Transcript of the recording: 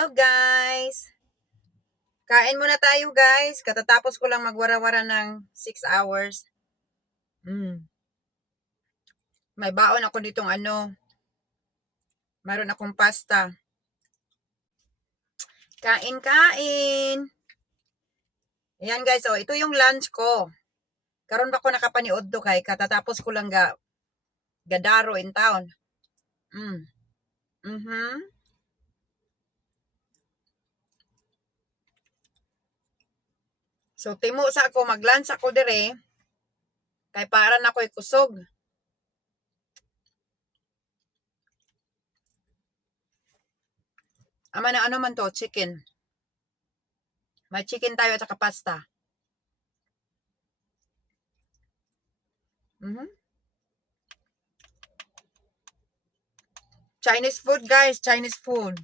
Hello guys! Kain muna tayo guys. Katatapos ko lang magwara-wara ng 6 hours. May baon ako ditong mayroon akong pasta. Kain! Ayan guys, ito yung lunch ko. Karon ba ko nakapaniod do kay katatapos ko lang gadaro in town. So timo sa ako mag-lunch ako dire kay para na ko'y kusog. Ama na man to, chicken. May chicken tayo at saka pasta. Chinese food guys, Chinese food.